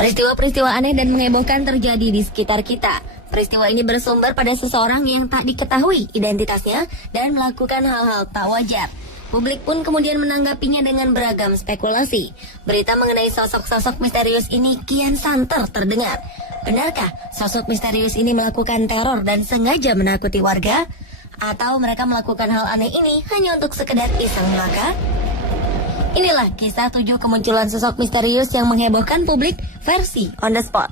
Peristiwa-peristiwa aneh dan menghebohkan terjadi di sekitar kita. Peristiwa ini bersumber pada seseorang yang tak diketahui identitasnya dan melakukan hal-hal tak wajar. Publik pun kemudian menanggapinya dengan beragam spekulasi. Berita mengenai sosok-sosok misterius ini kian santer terdengar. Benarkah sosok misterius ini melakukan teror dan sengaja menakuti warga? Atau mereka melakukan hal aneh ini hanya untuk sekedar iseng belaka? Inilah kisah 7 kemunculan sosok misterius yang menghebohkan publik versi On The Spot.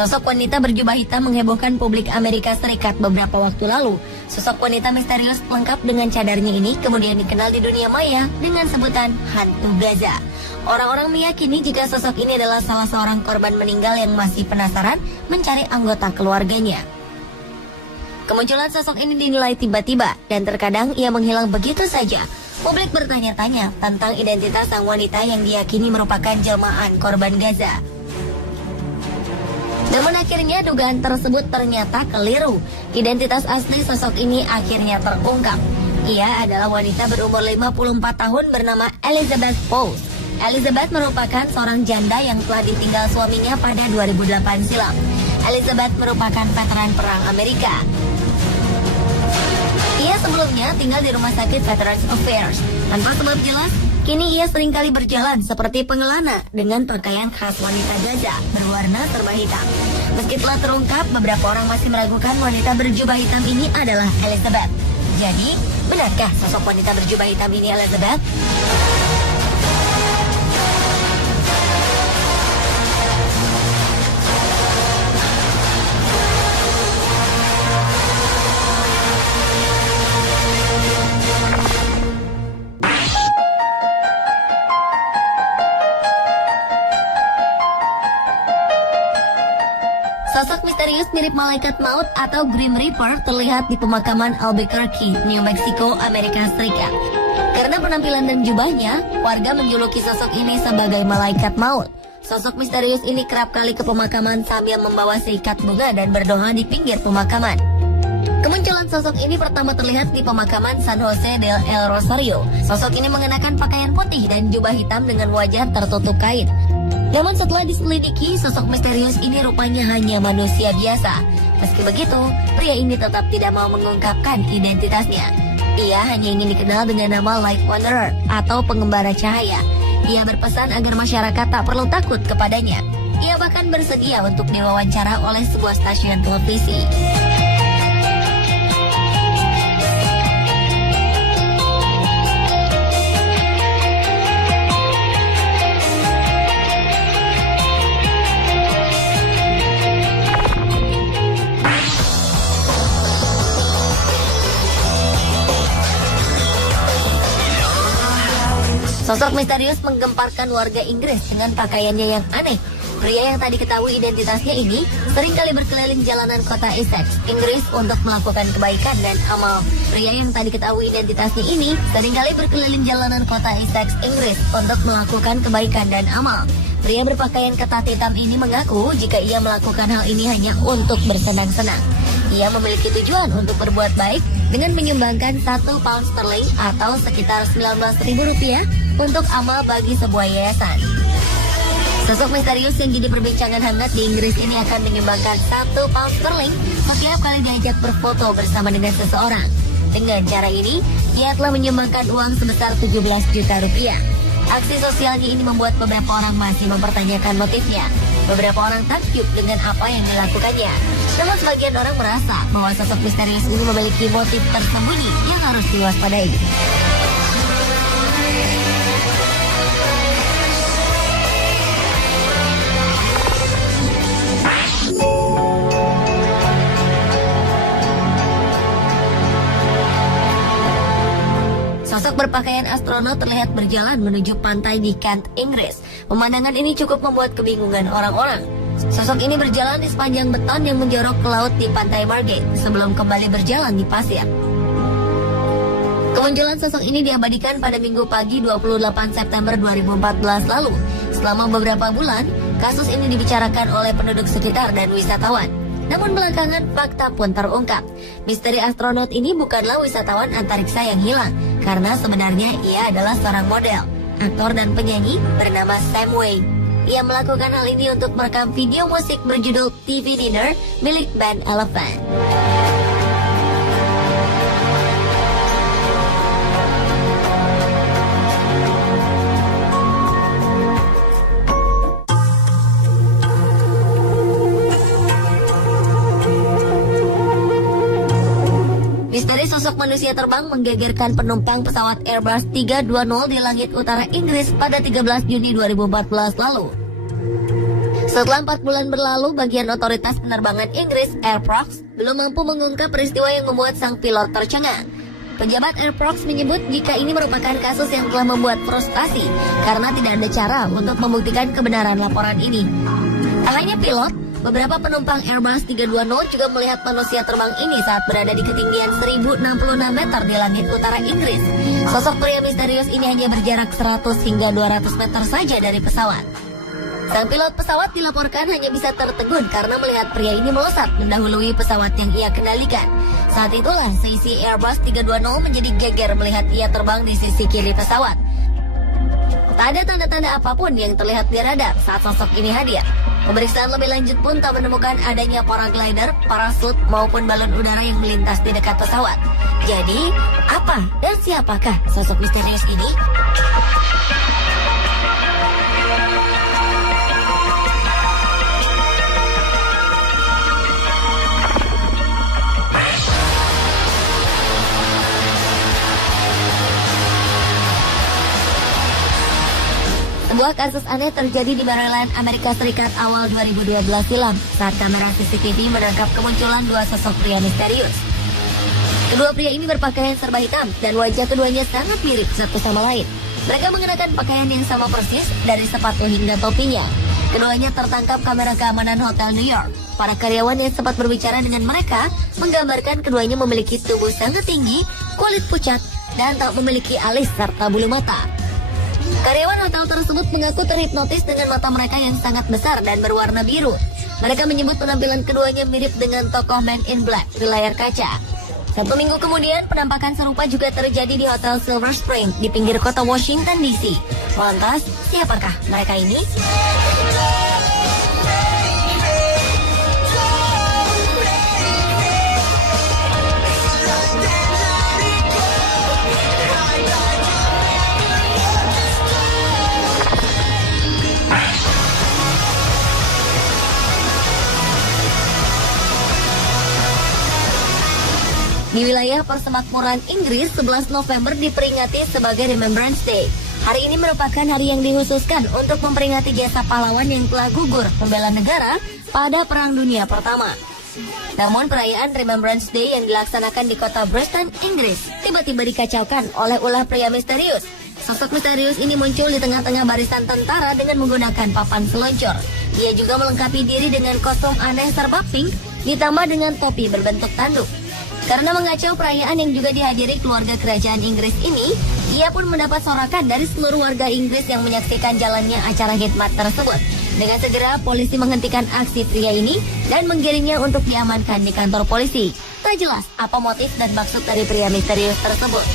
Sosok wanita berjubah hitam menghebohkan publik Amerika Serikat beberapa waktu lalu. Sosok wanita misterius lengkap dengan cadarnya ini kemudian dikenal di dunia maya dengan sebutan hantu Gaza. Orang-orang meyakini jika sosok ini adalah salah seorang korban meninggal yang masih penasaran mencari anggota keluarganya. Kemunculan sosok ini dinilai tiba-tiba dan terkadang ia menghilang begitu saja. Publik bertanya-tanya tentang identitas sang wanita yang diyakini merupakan jelmaan korban Gaza. Namun akhirnya dugaan tersebut ternyata keliru. Identitas asli sosok ini akhirnya terungkap. Ia adalah wanita berumur 54 tahun bernama Elizabeth Pauls. Elizabeth merupakan seorang janda yang telah ditinggal suaminya pada 2008 silam. Elizabeth merupakan veteran perang Amerika. Ia sebelumnya tinggal di rumah sakit Veterans Affairs. Tanpa sebab jelas, kini ia seringkali berjalan seperti pengelana dengan pakaian khas wanita Gaza berwarna serba hitam. Meski telah terungkap, beberapa orang masih meragukan wanita berjubah hitam ini adalah Elizabeth. Jadi, benarkah sosok wanita berjubah hitam ini Elizabeth? Sosok misterius mirip malaikat maut atau Grim Reaper terlihat di pemakaman Albuquerque, New Mexico, Amerika Serikat. Karena penampilan dan jubahnya, warga menjuluki sosok ini sebagai malaikat maut. Sosok misterius ini kerap kali ke pemakaman sambil membawa seikat bunga dan berdoa di pinggir pemakaman. Kemunculan sosok ini pertama terlihat di pemakaman San Jose del El Rosario. Sosok ini mengenakan pakaian putih dan jubah hitam dengan wajah tertutup kain. Namun setelah diselidiki, sosok misterius ini rupanya hanya manusia biasa. Meski begitu, pria ini tetap tidak mau mengungkapkan identitasnya. Ia hanya ingin dikenal dengan nama Light Wanderer atau pengembara cahaya. Ia berpesan agar masyarakat tak perlu takut kepadanya. Ia bahkan bersedia untuk diwawancara oleh sebuah stasiun televisi. Sosok misterius menggemparkan warga Inggris dengan pakaiannya yang aneh. Pria yang tak diketahui identitasnya ini seringkali berkeliling jalanan kota Essex, Inggris untuk melakukan kebaikan dan amal. Pria yang tak diketahui identitasnya ini seringkali berkeliling jalanan kota Essex, Inggris untuk melakukan kebaikan dan amal. Pria berpakaian ketat hitam ini mengaku jika ia melakukan hal ini hanya untuk bersenang-senang. Ia memiliki tujuan untuk berbuat baik dengan menyumbangkan 1 pound sterling atau sekitar Rp19.000 untuk amal bagi sebuah yayasan. Sosok misterius yang jadi perbincangan hangat di Inggris ini akan menyumbangkan 1 pound sterling setiap kali diajak berfoto bersama dengan seseorang. Dengan cara ini, ia telah menyumbangkan uang sebesar 17 juta rupiah. Aksi sosialnya ini membuat beberapa orang masih mempertanyakan motifnya. Beberapa orang takjub dengan apa yang dilakukannya. Namun sebagian orang merasa bahwa sosok misterius ini memiliki motif tersembunyi yang harus diwaspadai. Sosok berpakaian astronot terlihat berjalan menuju pantai di Kent, Inggris. Pemandangan ini cukup membuat kebingungan orang-orang. Sosok ini berjalan di sepanjang beton yang menjorok ke laut di pantai Margate sebelum kembali berjalan di pasir. Kemunculan sosok ini diabadikan pada Minggu pagi 28 September 2014 lalu. Selama beberapa bulan, kasus ini dibicarakan oleh penduduk sekitar dan wisatawan. Namun belakangan fakta pun terungkap. Misteri astronot ini bukanlah wisatawan antariksa yang hilang, karena sebenarnya ia adalah seorang model, aktor dan penyanyi bernama Sam Wade. Ia melakukan hal ini untuk merekam video musik berjudul TV Dinner milik band Elephant. Misteri sosok manusia terbang menggegerkan penumpang pesawat Airbus 320 di langit utara Inggris pada 13 Juni 2014 lalu. Setelah 4 bulan berlalu, bagian otoritas penerbangan Inggris, Air France, belum mampu mengungkap peristiwa yang membuat sang pilot tercengang. Pejabat Air France menyebut jika ini merupakan kasus yang telah membuat frustasi karena tidak ada cara untuk membuktikan kebenaran laporan ini. Tak hanya pilot, beberapa penumpang Airbus 320 juga melihat manusia terbang ini saat berada di ketinggian 1066 meter di langit utara Inggris. Sosok pria misterius ini hanya berjarak 100 hingga 200 meter saja dari pesawat. Sang pilot pesawat dilaporkan hanya bisa tertegun karena melihat pria ini melesat mendahului pesawat yang ia kendalikan. Saat itulah seisi Airbus 320 menjadi geger melihat ia terbang di sisi kiri pesawat. Tak ada tanda-tanda apapun yang terlihat di radar saat sosok ini hadir. Pemeriksaan lebih lanjut pun tak menemukan adanya paraglider, parasut maupun balon udara yang melintas di dekat pesawat. Jadi, apa dan siapakah sosok misterius ini? Sebuah kasus aneh terjadi di Maryland, Amerika Serikat awal 2012 silam saat kamera CCTV menangkap kemunculan dua sosok pria misterius. Kedua pria ini berpakaian serba hitam dan wajah keduanya sangat mirip satu sama lain. Mereka mengenakan pakaian yang sama persis dari sepatu hingga topinya. Keduanya tertangkap kamera keamanan Hotel New York. Para karyawan yang sempat berbicara dengan mereka menggambarkan keduanya memiliki tubuh sangat tinggi, kulit pucat, dan tak memiliki alis serta bulu mata. Karyawan hotel tersebut mengaku terhipnotis dengan mata mereka yang sangat besar dan berwarna biru. Mereka menyebut penampilan keduanya mirip dengan tokoh Men in Black di layar kaca. 1 minggu kemudian, penampakan serupa juga terjadi di Hotel Silver Spring di pinggir kota Washington DC. Lantas, siapakah mereka ini? Di wilayah persemakmuran Inggris, 11 November diperingati sebagai Remembrance Day. Hari ini merupakan hari yang dikhususkan untuk memperingati jasa pahlawan yang telah gugur membela negara pada Perang Dunia Pertama. Namun perayaan Remembrance Day yang dilaksanakan di kota Bristol, Inggris, tiba-tiba dikacaukan oleh ulah pria misterius. Sosok misterius ini muncul di tengah-tengah barisan tentara dengan menggunakan papan seluncur. Ia juga melengkapi diri dengan kostum aneh serba pink, ditambah dengan topi berbentuk tanduk. Karena mengacau perayaan yang juga dihadiri keluarga kerajaan Inggris ini, ia pun mendapat sorakan dari seluruh warga Inggris yang menyaksikan jalannya acara khidmat tersebut. Dengan segera, polisi menghentikan aksi pria ini dan menggiringnya untuk diamankan di kantor polisi. Tak jelas apa motif dan maksud dari pria misterius tersebut.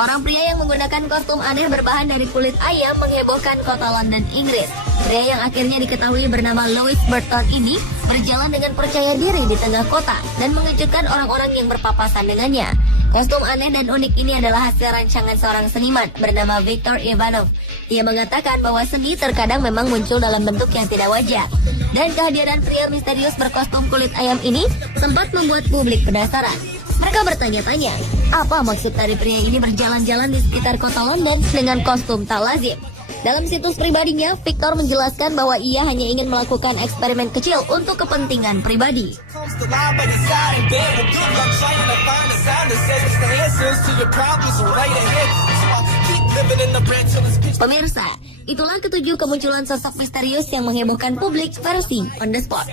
Seorang pria yang menggunakan kostum aneh berbahan dari kulit ayam menghebohkan kota London, Inggris. Pria yang akhirnya diketahui bernama Louis Burton ini berjalan dengan percaya diri di tengah kota dan mengejutkan orang-orang yang berpapasan dengannya. Kostum aneh dan unik ini adalah hasil rancangan seorang seniman bernama Viktor Ivanov. Ia mengatakan bahwa seni terkadang memang muncul dalam bentuk yang tidak wajar. Dan kehadiran pria misterius berkostum kulit ayam ini sempat membuat publik penasaran. Mereka bertanya-tanya, apa maksud dari pria ini berjalan-jalan di sekitar kota London dengan kostum tak lazim? Dalam situs pribadinya, Victor menjelaskan bahwa ia hanya ingin melakukan eksperimen kecil untuk kepentingan pribadi. Pemirsa, itulah ketujuh kemunculan sosok misterius yang menghebohkan publik versi On The Spot.